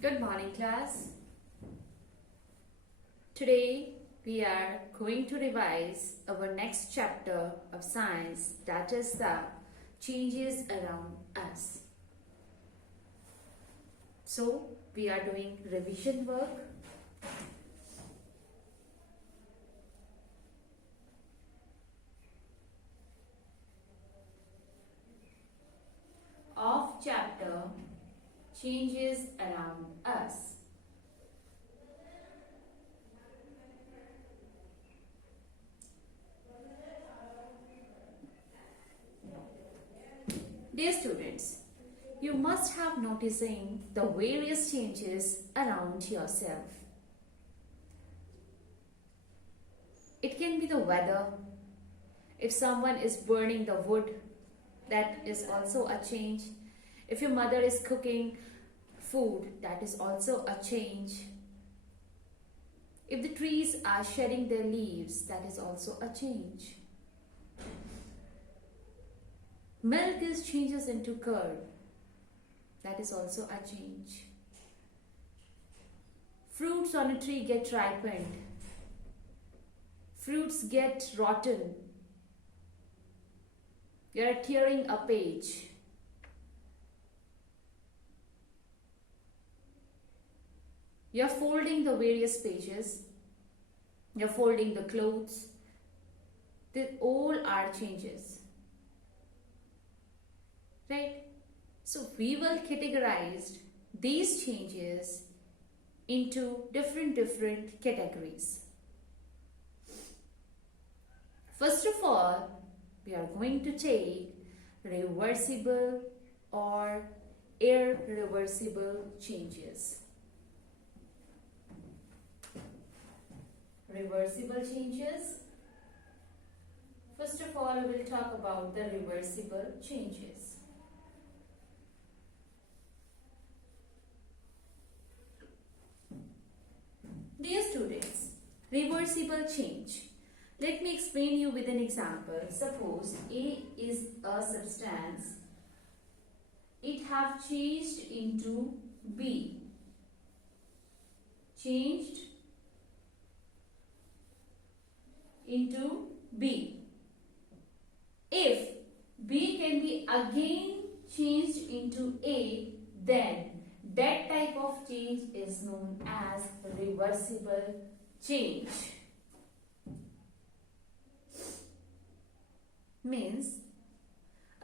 Good morning, class. Today we are going to revise our next chapter of science, that is the changes around us. So we are doing revision work. Of chapter changes around us. Dear students, you must have noticing the various changes around yourself. It can be the weather. If someone is burning the wood, that is also a change. If your mother is cooking food, that is also a change. If the trees are shedding their leaves, that is also a change. Milk is changes into curd, that is also a change. Fruits on a tree get ripened. Fruits get rotten. You are tearing a page. You are folding the various pages. You are folding the clothes. They all are changes. Right? So we will categorize these changes into different categories. First of all, we are going to take reversible or irreversible changes. Reversible changes. First of all, we will talk about the reversible changes. Dear students, reversible change. Let me explain you with an example. Suppose A is a substance. It have changed into B. Changed into B. If B can be again changed into A, then that type of change is known as reversible change. Means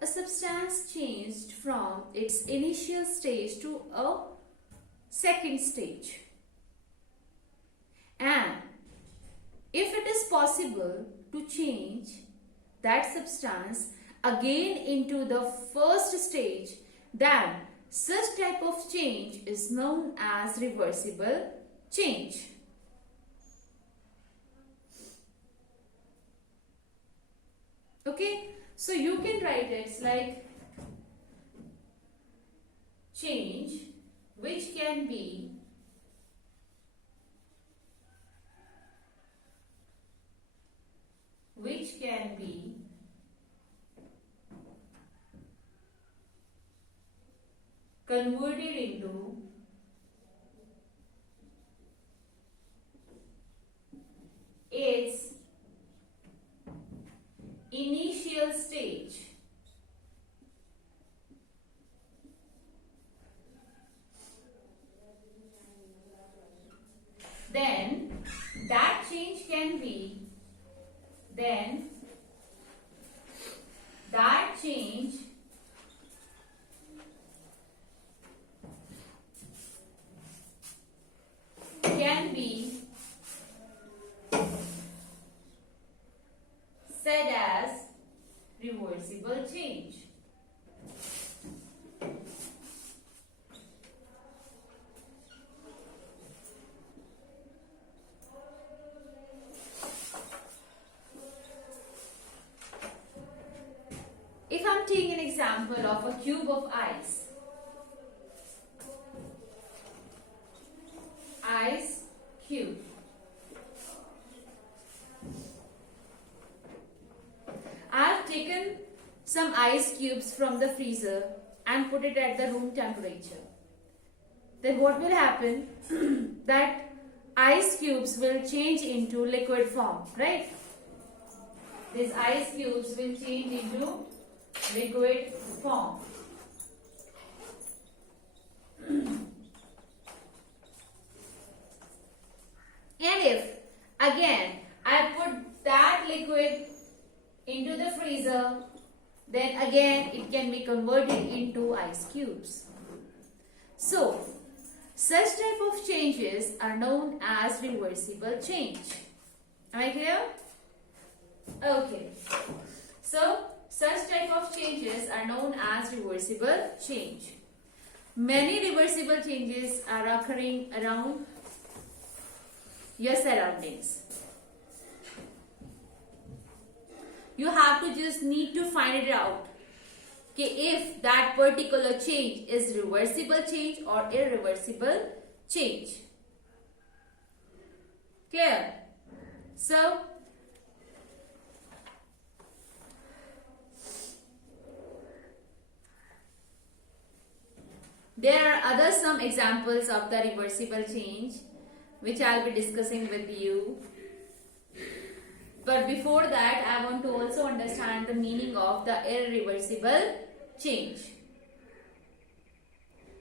a substance changed from its initial stage to a second stage. And if it is possible to change that substance again into the first stage, then such type of change is known as reversible change. Okay, so you can write it like change which can be converted into its initial stage. Then that change can be said as reversible change. If I'm taking an example of a cube of ice, ice cube. I've taken some ice cubes from the freezer and put it at the room temperature. then what will happen? That ice cubes will change into liquid form, right? These ice cubes will change into liquid form. And if again I put that liquid into the freezer, then again it can be converted into ice cubes. So, such type of changes are known as reversible change. Am I clear? Okay. So, such type of changes are known as reversible change. Many reversible changes are occurring around your surroundings. You have to just need to find it out. Okay, if that particular change is reversible change or irreversible change. Clear? So, there are other some examples of the reversible change which I'll be discussing with you. But before that, I want to also understand the meaning of the irreversible change.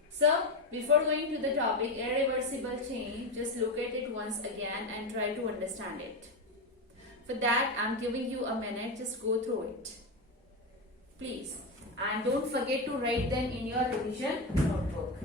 So, before going to the topic irreversible change, just look at it once again and try to understand it. For that, I'm giving you a minute, just go through it. Please. And don't forget to write them in your revision notebook.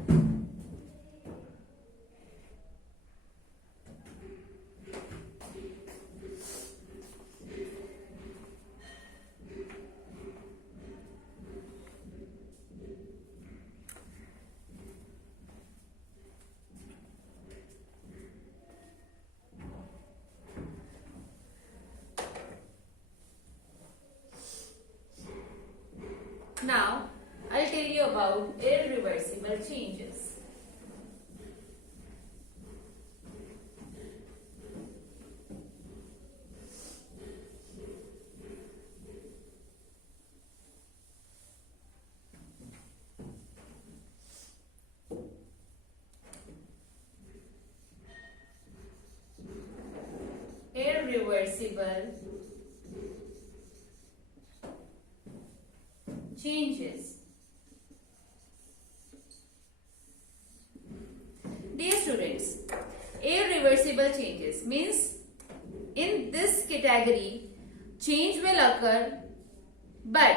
Now, I'll tell you about irreversible changes. Irreversible changes. Dear students, irreversible changes means in this category change will occur, but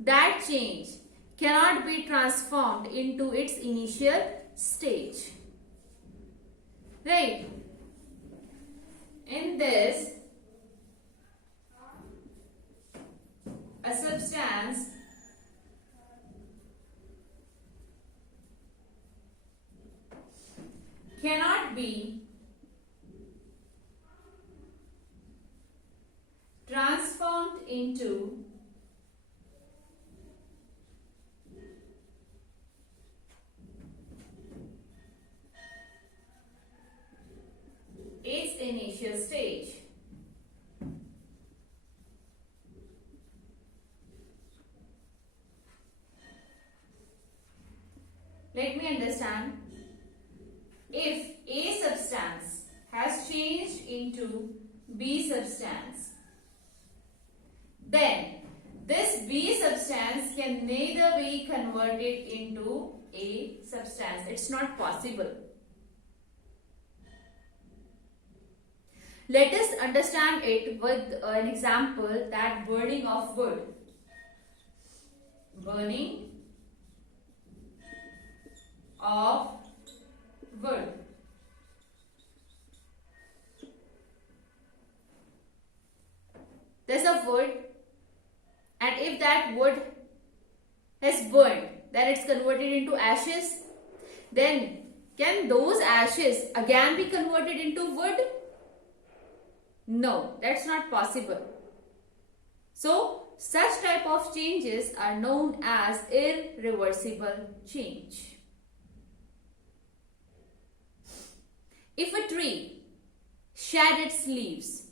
that change cannot be transformed into its initial stage. Right? In this, a substance cannot be transformed into its initial stage. Let me understand. If A substance has changed into B substance, then this B substance can neither be converted into A substance. It's not possible. Let us understand it with an example, that burning of wood. Burning of wood. There's a wood, and if that wood has burned, then it's converted into ashes. Then can those ashes again be converted into wood? No, that's not possible. So, such type of changes are known as irreversible change. If a tree shed its leaves,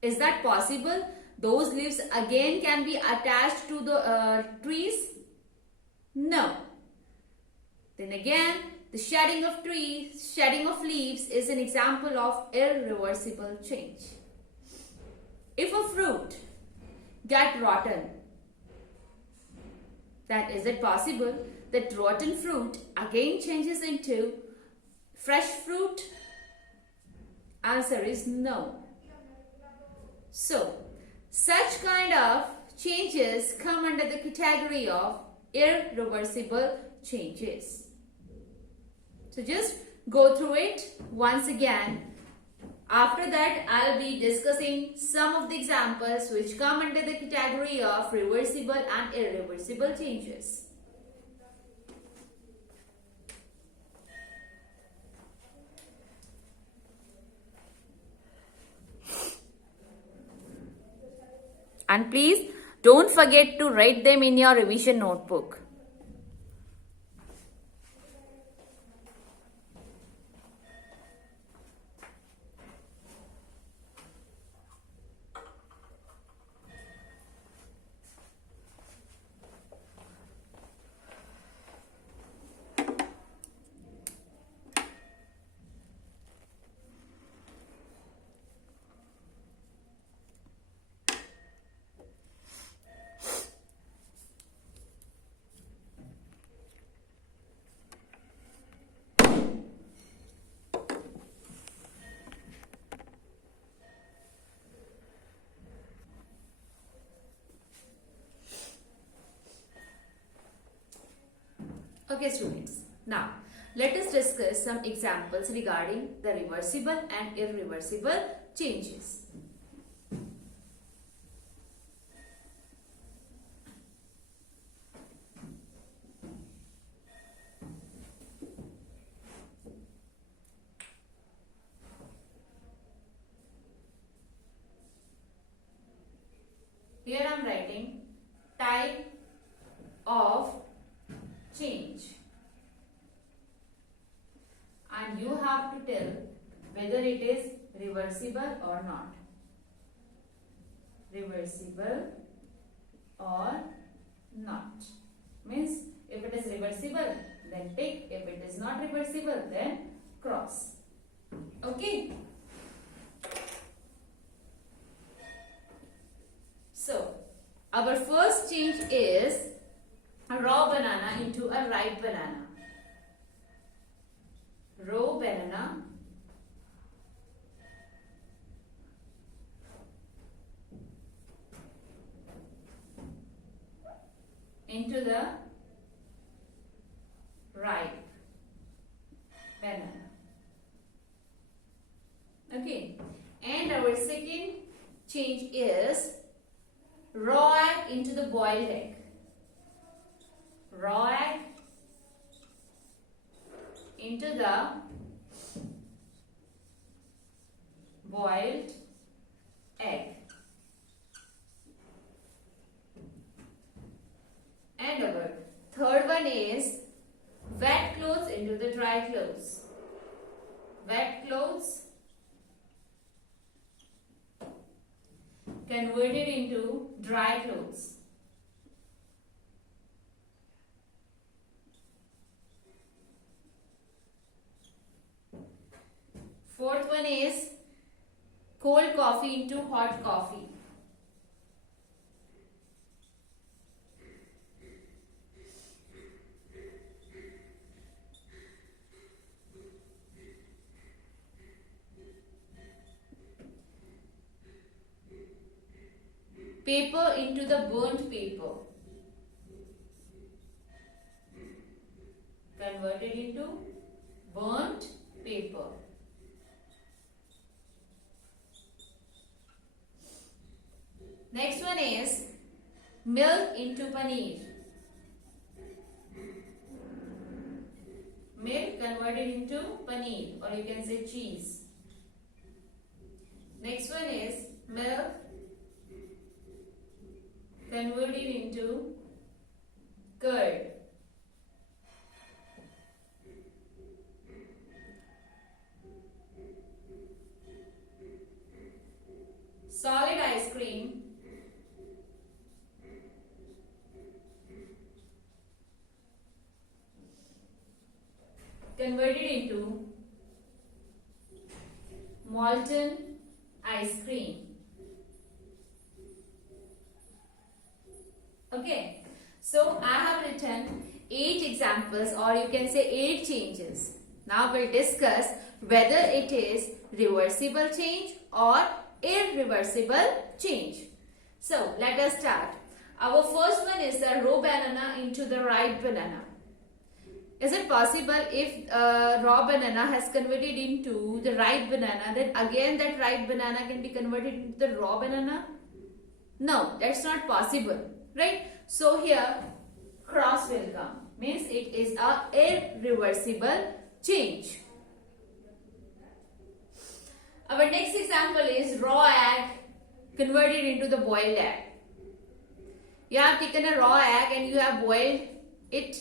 is that possible? Those leaves again can be attached to the trees? No. Then again, the shedding of trees, shedding of leaves is an example of irreversible change. If a fruit get rotten, then is it possible that rotten fruit again changes into fresh fruit? Answer is no. So, such kind of changes come under the category of irreversible changes. So just go through it once again. After that, I'll be discussing some of the examples which come under the category of reversible and irreversible changes. And please don't forget to write them in your revision notebook. Okay students, now let us discuss some examples regarding the reversible and irreversible changes. Here I am writing type of change, and you have to tell whether it is reversible or not. Reversible or not means if it is reversible then tick, if it is not reversible then cross. Okay. So our first change is a raw banana into a ripe banana. Raw banana into the ripe banana. Okay. And our second change is raw egg into the boiled egg. Raw egg into the boiled egg. And our third one is wet clothes into the dry clothes. Wet clothes converted into dry clothes. Fourth one is cold coffee into hot coffee. Paper into the burnt paper. Converted into burnt paper. Next one is milk into paneer. Milk converted into paneer, or you can say cheese. Next one is milk converted into curd. Solid ice cream converted into molten ice cream. Okay, so I have written 8 examples, or you can say 8 changes. Now we'll discuss whether it is reversible change or irreversible change. So let us start. Our first one is the raw banana into the ripe banana. Is it possible if raw banana has converted into the ripe banana, then again that ripe banana can be converted into the raw banana? No, that's not possible, right? So here cross will come, means it is a irreversible change. Our next example is raw egg converted into the boiled egg. You have taken a raw egg and you have boiled it.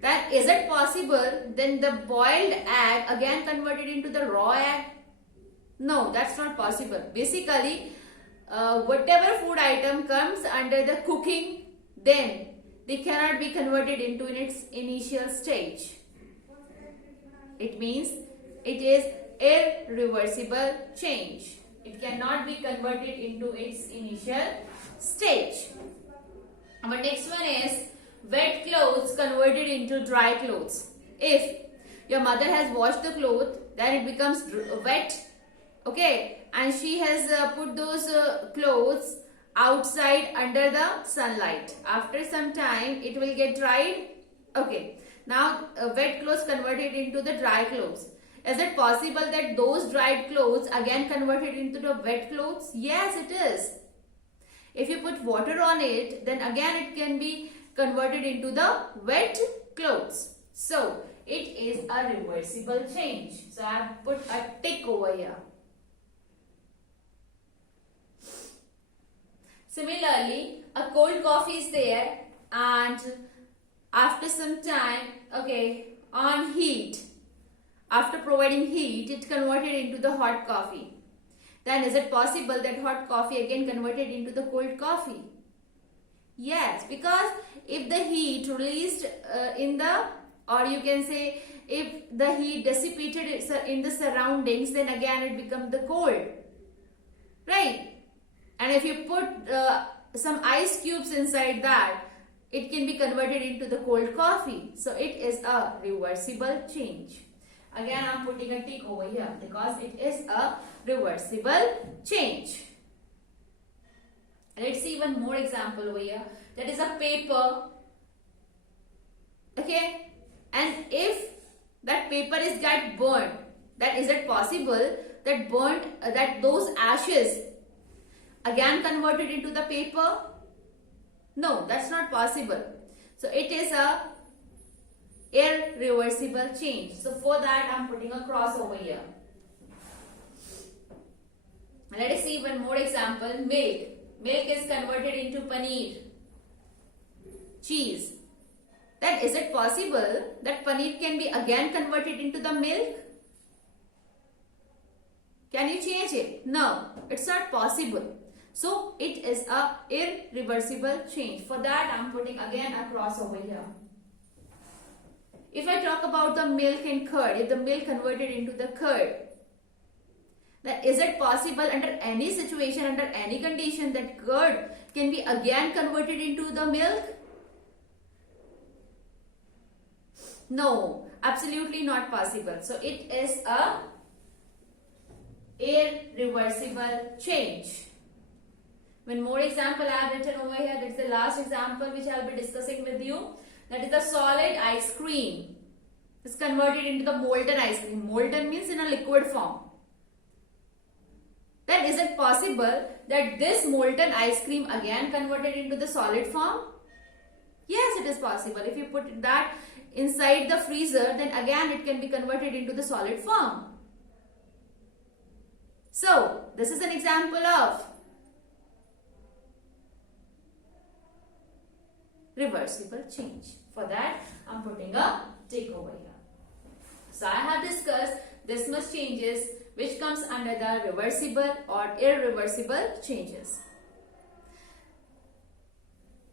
That is it possible then the boiled egg again converted into the raw egg? No, that's not possible. Basically, whatever food item comes under the cooking, then they cannot be converted into its initial stage. It means it is irreversible change. It cannot be converted into its initial stage. Our next one is wet clothes converted into dry clothes. If your mother has washed the cloth, then it becomes wet, okay, and she has put those clothes outside under the sunlight. After some time it will get dried, okay. Now wet clothes converted into the dry clothes. Is it possible that those dried clothes again converted into the wet clothes? Yes, it is. If you put water on it, then again it can be converted into the wet clothes. So it is a reversible change. So I have put a tick over here. Similarly, a cold coffee is there and after some time, okay, on heat, after providing heat, it converted into the hot coffee. Then is it possible that hot coffee again converted into the cold coffee? Yes, because if the heat released in the, or you can say if the heat dissipated in the surroundings, then again it becomes the cold, right? And if you put some ice cubes inside that, it can be converted into the cold coffee. So it is a reversible change. Again, I am putting a tick over here because it is a reversible change. Let's see one more example over here. That is a paper. Okay. And if that paper is get burnt, then is it possible that that those ashes again converted into the paper? No, that's not possible. So it is a irreversible change. So for that I am putting a cross over here. Let us see one more example. Milk. Milk is converted into paneer. Cheese. Then is it possible that paneer can be again converted into the milk? Can you change it? No, it's not possible. So it is a irreversible change. For that I am putting again a cross over here. If I talk about the milk and curd, if the milk converted into the curd, then is it possible under any situation, under any condition that curd can be again converted into the milk? No, absolutely not possible. So it is a irreversible change. One more example I have written over here. That's the last example which I will be discussing with you. That is the solid ice cream. It's converted into the molten ice cream. Molten means in a liquid form. Then is it possible that this molten ice cream again converted into the solid form? Yes, it is possible. If you put that inside the freezer, then again it can be converted into the solid form. So this is an example of reversible change. For that, I am putting a tick over here. So I have discussed this much changes which comes under the reversible or irreversible changes.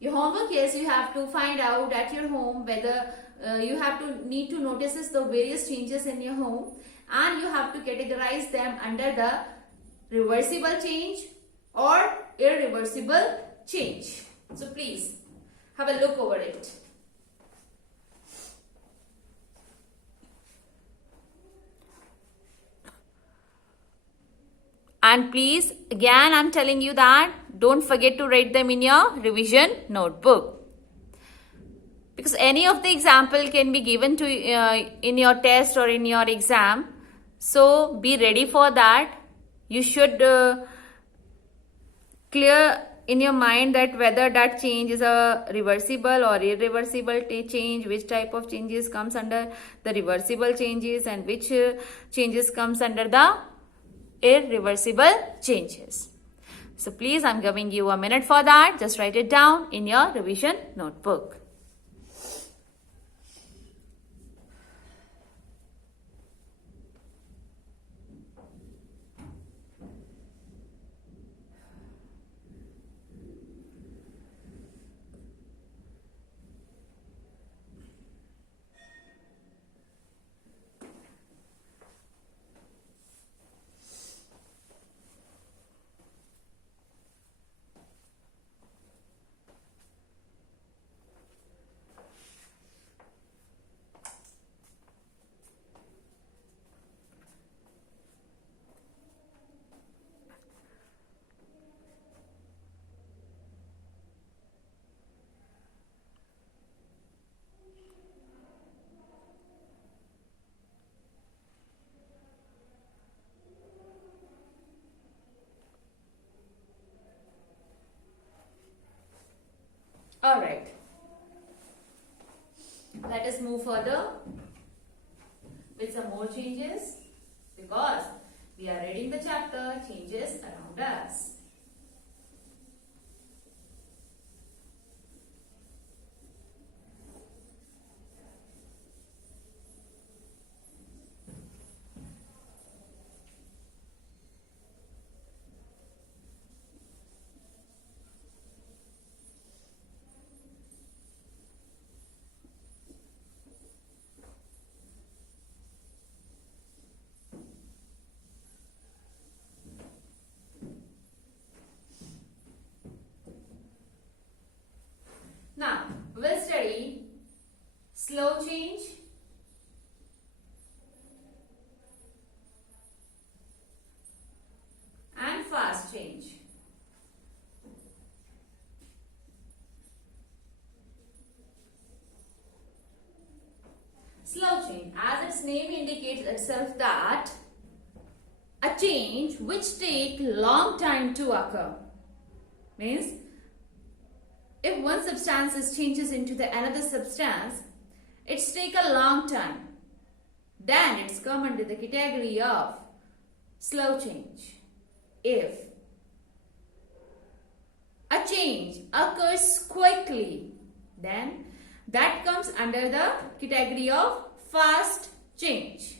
Your homework is you have to find out at your home whether you have to need to notice the various changes in your home, and you have to categorize them under the reversible change or irreversible change. So please have a look over it. And please, again, I'm telling you that don't forget to write them in your revision notebook. Because any of the example can be given to in your test or in your exam. So be ready for that. You should clear in your mind that whether that change is a reversible or irreversible change, which type of changes comes under the reversible changes and which changes comes under the irreversible changes. So please, I'm giving you a minute for that. Just write it down in your revision notebook. Alright, let us move further with some more changes, because we are reading the chapter Changes Around Us. Now, we'll study slow change, and fast change. Slow change, as its name indicates itself, that a change which take long time to occur. Means, if one substance changes into the another substance, it's take a long time. Then it's come under the category of slow change. If a change occurs quickly, then that comes under the category of fast change.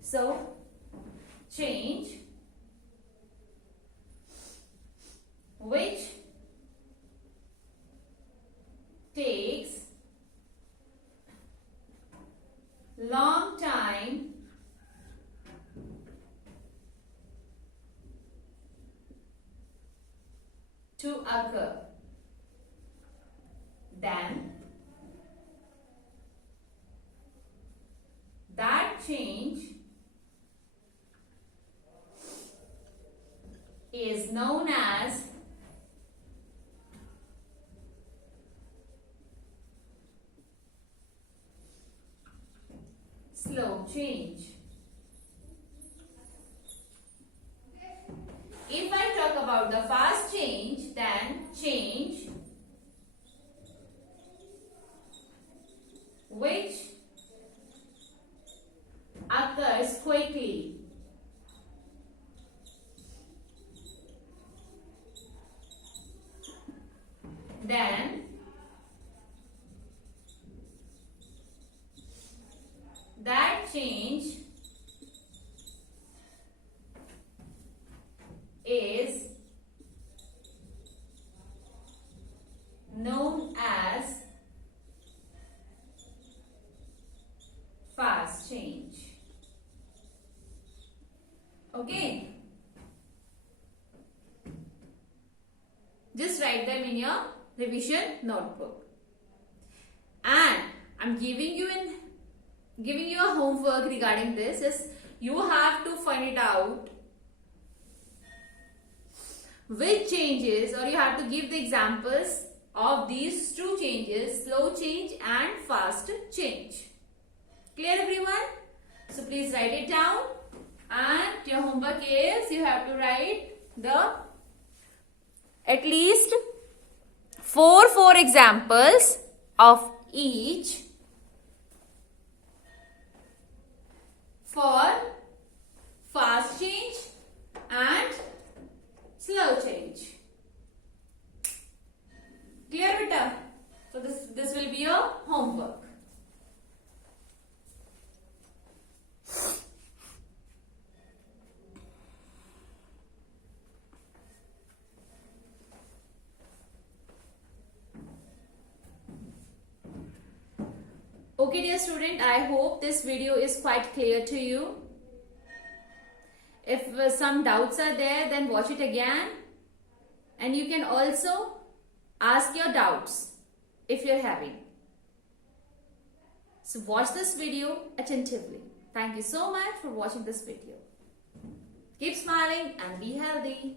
So, change which takes long time to occur, then that change is known as slow change. If I talk about the fast change, then change which occurs quickly. Then that change is known as Just write them in your revision notebook. And I'm giving you a homework regarding this. Is you have to find it out which changes, or you have to give the examples of these two changes, slow change and fast change. Clear everyone? So please write it down, and your homework is you have to write at least four examples of each for fast change and slow change. Clear beta? So this will be your homework. Okay dear student, I hope this video is quite clear to you. If some doubts are there, then watch it again, and you can also ask your doubts if you're having. So watch this video attentively. Thank you so much for watching this video. Keep smiling and be healthy.